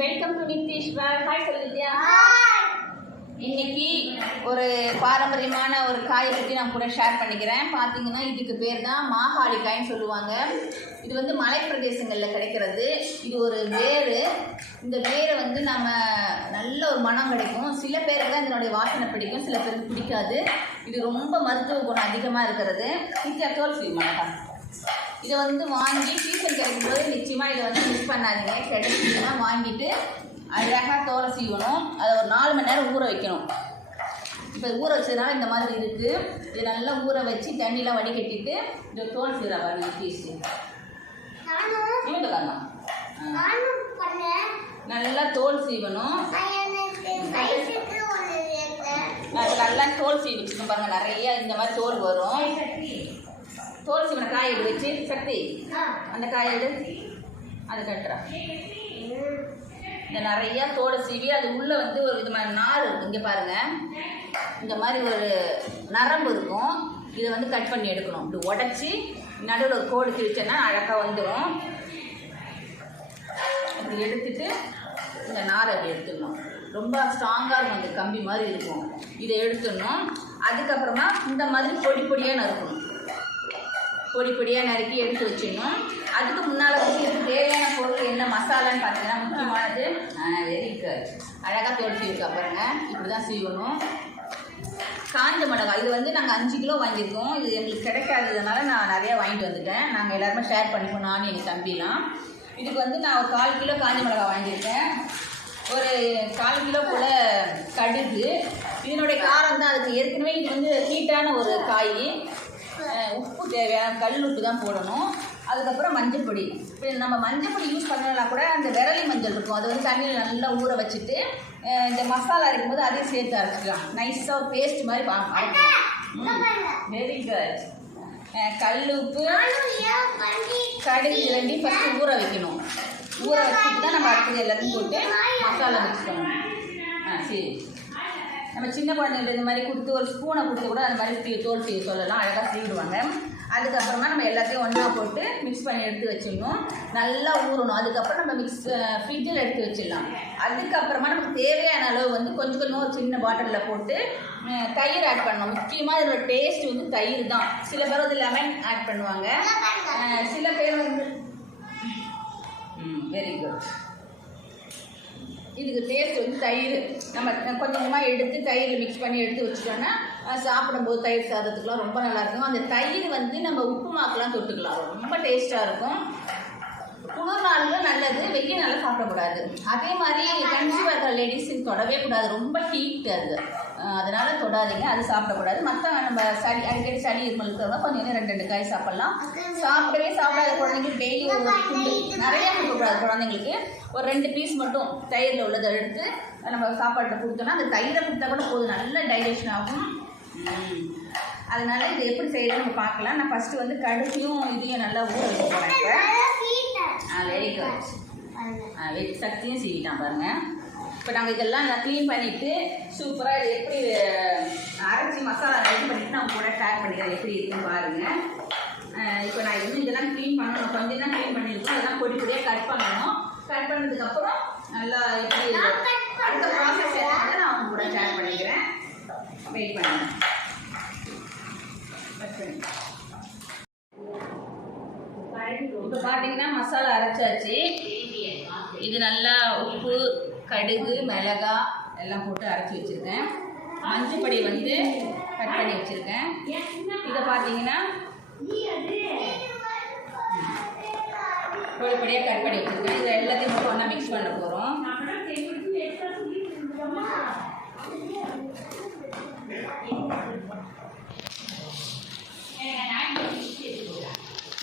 Welcome to Nitheeswar hi சொல்லு இன்னைக்கு ஒரு பாரம்பரியமான ஒரு காயை பற்றி நான் கூட ஷேர் பண்ணிக்கிறேன். பார்த்தீங்கன்னா இதுக்கு பேர் தான் மாகாளி காய்ன்னு சொல்லுவாங்க. இது வந்து மலைப்பிரதேசங்களில் கிடைக்கிறது. இது ஒரு வேர் இந்த வேரை வந்து நம்ம நல்ல ஒரு மனம் கிடைக்கும். சில பேருக்கு தான் இதனுடைய வாசனை பிடிக்கும். சில பேருக்கு பிடிக்காது. இது ரொம்ப மருத்துவ குணம் அதிகமாக இருக்கிறது. இந்தியா தோல் செய்யுமாட்டா இதை வந்து வாங்கி சீசன் கிடைக்கும்போது நிச்சயமாக இதை வந்து மிஸ் பண்ணாதீங்க. கிடைச்சிதுன்னா வாங்கிட்டு அழகாக தோலை சீவணும். அதை ஒரு நாலு மணி நேரம் ஊற வைக்கணும். இப்போ ஊற வச்சதுனால இந்த மாதிரி இருக்குது இது நல்லா ஊற வச்சு தண்ணிலாம் வடிகட்டிட்டு இந்த தோல் சீரா பாருங்க பீஸ் நல்லா தோல் சீவணும். நல்லா தோல் சீவி வச்சுக்கணும் பாருங்க நிறைய இந்த மாதிரி தோல் வரும். தோல் சீவன காய் எடு வச்சு சக்தி அந்த காய் எடு. அது கட்டுறா. இந்த நிறைய தோலை சீவி அது உள்ளே வந்து ஒரு விதமான நார் இருக்கும் இங்கே பாருங்க. இந்த மாதிரி ஒரு நரம்பு இருக்கும். இதை வந்து கட் பண்ணி எடுக்கணும். இப்படி உடச்சி நடுவில் ஒரு கோடு கிழிச்சோன்னா அழகாக வந்துடும் இப்படி எடுத்துட்டு இந்த நாரை அப்படி எடுத்துடணும். ரொம்ப ஸ்ட்ராங்காக இருக்கும் அந்த கம்பி மாதிரி இருக்கும். இதை எடுத்துடணும். அதுக்கப்புறமா இந்த மாதிரி பொடி பொடியாக நறுக்கணும். பொடி பொடியாக நறுக்கி எடுத்து வச்சிடணும். அதுக்கு முன்னால் வந்து இதுக்கு தேவையான பொருள் என்ன மசாலான்னு பார்த்தீங்கன்னா முக்கியமானது வெரி குட் அழகாக தோல் சீவிக்கா பாருங்க. இப்படி தான் செய்யணும். காஞ்ச மிளகாய் இது வந்து நாங்கள் அஞ்சு கிலோ வாங்கியிருக்கோம். இது எங்களுக்கு கிடைக்காததுனால நான் நிறையா வாங்கிட்டு வந்துட்டேன். நாங்கள் எல்லாருமே ஷேர் பண்ணிப்போம் நானும் எங்கள் தம்பிலாம். இதுக்கு வந்து நான் ஒரு கால் கிலோ காஞ்ச மிளகாய் வாங்கியிருக்கேன். ஒரு கால் கிலோ போல் கடுகு. இதனுடைய காரம் தான் அதுக்கு ஏற்கனவே இது வந்து ஹீட்டான ஒரு காய். உப்பு தேவையான கல் உப்பு தான் போடணும். அதுக்கப்புறம் மஞ்சள் பொடி. இப்போ நம்ம மஞ்சள் பொடி யூஸ் பண்ணலாம் கூட அந்த விரலி மஞ்சள் இருக்கும். அது வந்து தண்ணியில் நல்லா ஊற வச்சுட்டு இந்த மசாலா அரைக்கும் போது அதையும் சேர்த்து அரைச்சிக்கலாம். நைஸாக பேஸ்ட் மாதிரி வெரி குட் கல் உப்பு கடுகு இது ரெண்டையும் ஃபஸ்ட்டு ஊற வைக்கணும். ஊற வச்சுட்டு தான் நம்ம அடுத்தது எல்லாத்தையும் போட்டு மசாலா பண்ணணும். ஆ சரி. நம்ம சின்ன குழந்தைங்களுக்கு இந்த மாதிரி கொடுத்து ஒரு ஸ்பூனை கொடுத்து கூட அந்த மாதிரி தோல் செய்ய சொல்லலாம் அழகாக சீவிடுவாங்க. அதுக்கப்புறமா நம்ம எல்லாத்தையும் ஒன்றா போட்டு மிக்ஸ் பண்ணி எடுத்து வச்சிடணும். நல்லா ஊறணும். அதுக்கப்புறம் நம்ம மிக்ஸ் ஃப்ரிட்ஜில் எடுத்து வச்சிடலாம். அதுக்கப்புறமா நமக்கு தேவையான அளவு வந்து கொஞ்சம் கொஞ்சம் ஒரு சின்ன பாட்டிலில் போட்டு தயிர் ஆட் பண்ணணும். முக்கியமாக இதோட டேஸ்ட் வந்து தயிர் தான். சில பேர் வந்து லெமன் ஆட் பண்ணுவாங்க. சில பேர் வந்து வெரி குட் இதுக்கு டேஸ்ட் வந்து தயிர். நம்ம கொஞ்சம் கொஞ்சமாக எடுத்து தயிர் மிக்ஸ் பண்ணி எடுத்து வச்சுட்டோன்னா சாப்பிடும்போது தயிர் சாதத்துக்குலாம் ரொம்ப நல்லாயிருக்கும் அந்த தயிர் வந்து நம்ம உப்புமாக்கெலாம் தொட்டுக்கலாம். ரொம்ப டேஸ்ட்டாக இருக்கும். குளிர் நாளில் நல்லது வெயில் நாளில் சாப்பிடக்கூடாது. அதே மாதிரி கன்சீவ் இருக்கிற தொடவே கூடாது. ரொம்ப ஹீட் அது. அதனால் அதனால தொடாதீங்க. அது சாப்பிடக்கூடாது. மற்ற நம்ம சளி அடிக்கடி சளி இருமல் இருக்கிறவங்க கொஞ்சம் இன்னும் ரெண்டு ரெண்டு காய் சாப்பிட்லாம். சாப்பிடவே சாப்பிடாத குழந்தைங்களுக்கு டெய்லி ஒரு ஃபுட்டு நிறைய கொடுக்கக்கூடாது குழந்தைங்களுக்கு. ஒரு ரெண்டு பீஸ் மட்டும் தயிரில் உள்ளதை எடுத்து நம்ம சாப்பாட்டை கொடுத்தோன்னா அந்த தயிரை கொடுத்தா கூட போதும். நல்ல டைஜஷன் ஆகும். அதனால் அதனால இது எப்படி செய்யறதுன்னு நம்ம பார்க்கலாம். நான் ஃபஸ்ட்டு வந்து கடுகையும் இதையும் நல்லா ஊற வைக்க போகிறேன் இப்போ நல்லா சீட்டை ஆ வெரி குட் ஆ வெரி சக்தியும் சீவிட்டான் பாருங்க. இப்போ நாங்கள் இதெல்லாம் நான் க்ளீன் பண்ணிவிட்டு சூப்பராக இது எப்படி அரைச்சி மசாலா ரெடி பண்ணிட்டு நான் கூட ஷேர் பண்ணிக்கிறேன். எப்படி இருக்குன்னு பாருங்கள் இப்போ நான் இன்னும் இதெல்லாம் க்ளீன் பண்ணணும். கொஞ்சம் தான் க்ளீன் பண்ணியிருக்கோம் அதெல்லாம் பொடி பொடியாக கட் பண்ணணும். கட் பண்ணதுக்கப்புறம் நல்லா எப்படி அடுத்த ப்ராசஸ் நான் அவங்க கூட ஷேர் பண்ணிக்கிறேன். வெயிட் பண்ணுங்க கட் பண்ணி இப்போ பார்த்தீங்கன்னா மசாலா அரைச்சாச்சு. இது நல்லா உப்பு கடுகு மிளகா எல்லாம் போட்டு அரைச்சி வச்சுருக்கேன். மஞ்சள் பொடி வந்து கட் பண்ணி வச்சுருக்கேன். இதை பார்த்தீங்கன்னா பொடி பொடியாக கட் பண்ணி வச்சுருக்கேன். இதில் எல்லாத்தையும் மட்டும் ஒன்றா மிக்ஸ் பண்ண போகிறோம்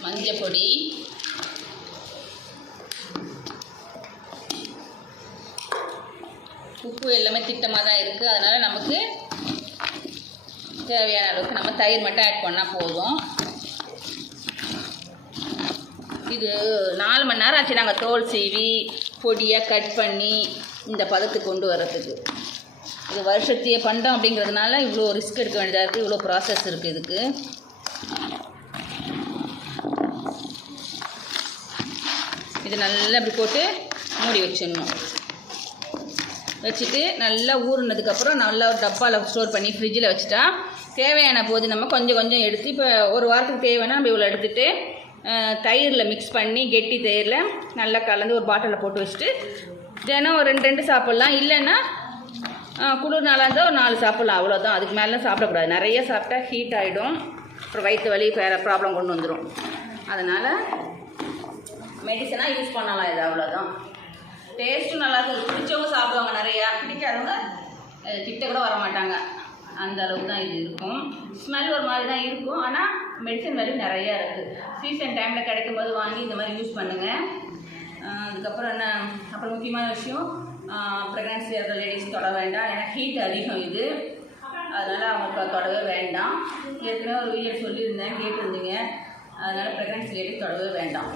மஞ்சள் பொடி உப்பு எல்லாமே திட்டமாக தான் இருக்குது அதனால் நமக்கு தேவையான அளவுக்கு நம்ம தயிர் மட்டும் ஆட் பண்ணால் போதும். இது நாலு மணி நேரம் ஆச்சு நாங்கள் தோல் சீவி பொடியாக கட் பண்ணி இந்த பதத்துக்கு கொண்டு வர்றதுக்கு. இது வருஷத்தையே பண்ணுறோம் அப்படிங்கிறதுனால இவ்வளோ ரிஸ்க் எடுக்க வேண்டியதாக இருக்குது இவ்வளோ ப்ராசஸ் இருக்குது இதுக்கு. இது நல்லா இப்படி போட்டு மூடி வச்சிடணும். வச்சுட்டு நல்லா ஊறுனதுக்கப்புறம் நல்லா ஒரு டப்பாவில் ஸ்டோர் பண்ணி ஃப்ரிட்ஜில் வச்சுட்டா தேவையான போது நம்ம கொஞ்சம் கொஞ்சம் எடுத்து இப்போ ஒரு வாரத்துக்கு தேவைன்னா நம்ம இவ்வளோ எடுத்துகிட்டு தயிரில் மிக்ஸ் பண்ணி கெட்டி தயிரில் நல்லா கலந்து ஒரு பாட்டிலில் போட்டு வச்சுட்டு தினம் ஒரு ரெண்டு ரெண்டு சாப்பிட்லாம். இல்லைன்னா குளிர் நாளாக இருந்தால் ஒரு நாலு சாப்பிட்லாம். அவ்வளோதான் அதுக்கு மேலாம் சாப்பிடக்கூடாது. நிறைய சாப்பிட்டா ஹீட் ஆகிடும் அப்புறம் வயிற்று வலி வேறு ப்ராப்ளம் கொண்டு வந்துடும் அதனால் மெடிசனாக யூஸ் பண்ணலாம் இது. அவ்வளோதான் டேஸ்ட்டும் நல்லா இருக்கும் பிடிச்சவங்க சாப்பிடுவாங்க நிறையா. பிடிக்காதவங்க கிட்ட கூட வர மாட்டாங்க அந்த அளவுக்கு தான் இது இருக்கும். ஸ்மெல் ஒரு மாதிரி தான் இருக்கும். ஆனால் மெடிசன் வேல்யூ நிறையா இருக்குது சீசன் டைமில் கிடைக்கும் போது வாங்கி இந்த மாதிரி யூஸ் பண்ணுங்கள் அதுக்கப்புறம் என்ன அப்புறம் முக்கியமான விஷயம் ப்ரெக்னன்சி இருக்கிற லேடிஸ் தொட வேண்டாம். ஏன்னா ஹீட் அதிகம் இது. அதனால் அவங்க தொடவே வேண்டாம். ஏற்கனவே ஒரு வீடியோ சொல்லியிருந்தேன் கேட்டிருந்தீங்க. அதனால் ப்ரெக்னன்சி லேடிஸ் தொடவே வேண்டாம்.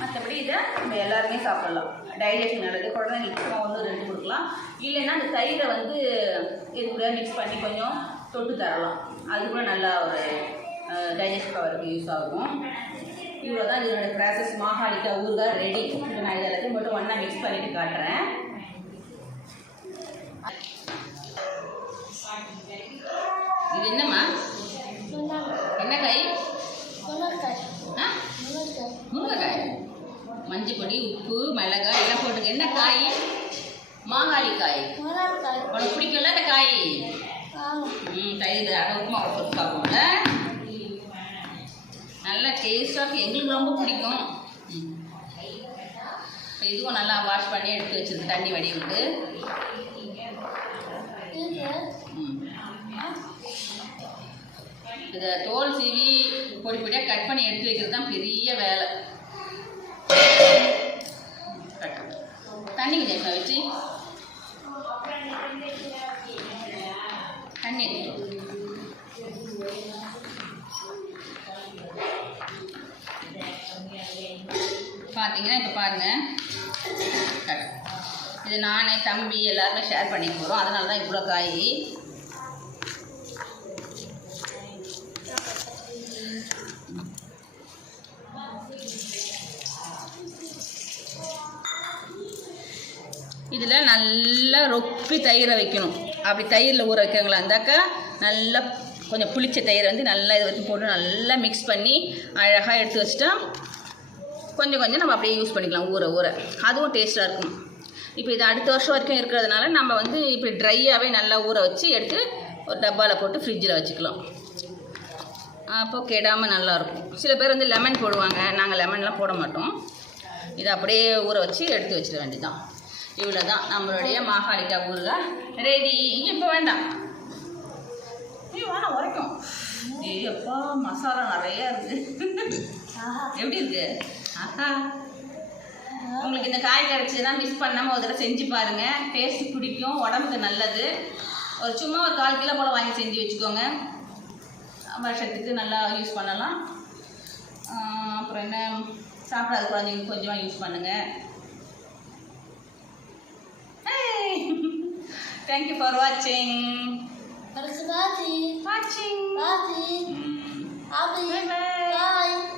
மற்றபடி இதை நம்ம எல்லாருமே சாப்பிடலாம். டைஜஷன் நல்லது. குழந்தைங்களுக்கு சும்மா ஒன்று ரெண்டு கொடுக்கலாம். இல்லைன்னா அந்த தயிரை வந்து இது கூட மிக்ஸ் பண்ணி கொஞ்சம் தொட்டு தரலாம். அது கூட நல்லா ஒரு டைஜஸ்ட் பவருக்கு யூஸ் ஆகும். இவ்வளோ தான் இதோட ப்ராசஸ் மாகாளிக்கா ஊறுகாய் ரெடி நான் இது எல்லாத்தையும் மட்டும் ஒன்றா மிக்ஸ் பண்ணிட்டு காட்டுறேன் இது என்னம்மா என்ன காய் ஆ முருங்கைக்காய் மஞ்சள் பொடி உப்பு மிளகாய் எல்லாம் போட்டுக்க என்ன காய் மாங்காளி காய் உனக்கு பிடிக்கும்ல அந்த காய்? ம் தயிர் அரை உப்புமா போட்டு சாப்பிடுவோம்ல. நல்லா டேஸ்டாக எங்களுக்கு ரொம்ப பிடிக்கும். இதுவும் நல்லா வாஷ் பண்ணி எடுத்து வச்சிருக்கு தண்ணி வடி விட்டு. இதை தோல் சீவி பொடி பொடியாக கட் பண்ணி எடுத்து வைக்கிறது தான் பெரிய வேலை. தண்ணி கொஞ்சம் வச்சு தண்ணி. பார்த்தீங்கன்னா இப்போ பாருங்கள் கட். இது நானே தம்பி எல்லாருமே ஷேர் பண்ணிக்க போகிறோம் அதனால தான் இவ்வளோ காய். இதில் நல்லா ரொப்பி தயிரை வைக்கணும். அப்படி தயிரில் ஊற வைக்கிறவங்களா இருந்தாக்கா நல்லா கொஞ்சம் புளிச்ச தயிர் வந்து நல்லா இதை வச்சு போட்டு நல்லா மிக்ஸ் பண்ணி அழகாக எடுத்து வச்சுட்டா கொஞ்சம் கொஞ்சம் நம்ம அப்படியே யூஸ் பண்ணிக்கலாம் ஊற ஊற. அதுவும் டேஸ்ட்டாக இருக்கும் இப்போ இது அடுத்த வருஷம் வரைக்கும் இருக்கிறதுனால நம்ம வந்து இப்படி ட்ரையாகவே நல்லா ஊற வச்சு எடுத்து ஒரு டப்பாவில் போட்டு ஃப்ரிட்ஜில் வச்சுக்கலாம். அப்போ கெடாமல் நல்லாயிருக்கும் சில பேர் வந்து லெமன் போடுவாங்க. நாங்கள் லெமன்லாம் போட மாட்டோம். இதை அப்படியே ஊற வச்சு எடுத்து வச்சிட வேண்டியதான் இவ்வளோ தான் நம்மளுடைய மாகாளிக்காய் ஊறுகாய் ரெடி இப்போ வேண்டாம். ஐயோ வேணாம் உரைக்கும். ஏய் மசாலா நிறையா இருக்குது எப்படி இருக்கு? ஆஹா. உங்களுக்கு இந்த காய் கிடச்சதுன்னா மிஸ் பண்ணாமல் ஒரு தடவை செஞ்சு பாருங்கள் டேஸ்ட் பிடிக்கும் உடம்புக்கு நல்லது. ஒரு சும்மா ஒரு கால் கிலோ போல் வாங்கி செஞ்சு வச்சுக்கோங்க. வருஷத்துக்கு நல்லா யூஸ் பண்ணலாம். அப்புறம் என்ன? சாப்பிடாத குழந்தைங்க கொஞ்சமாக யூஸ் பண்ணுங்கள் Thank you for watching. Watching. Watching. Watching. Bye. Bye. Bye.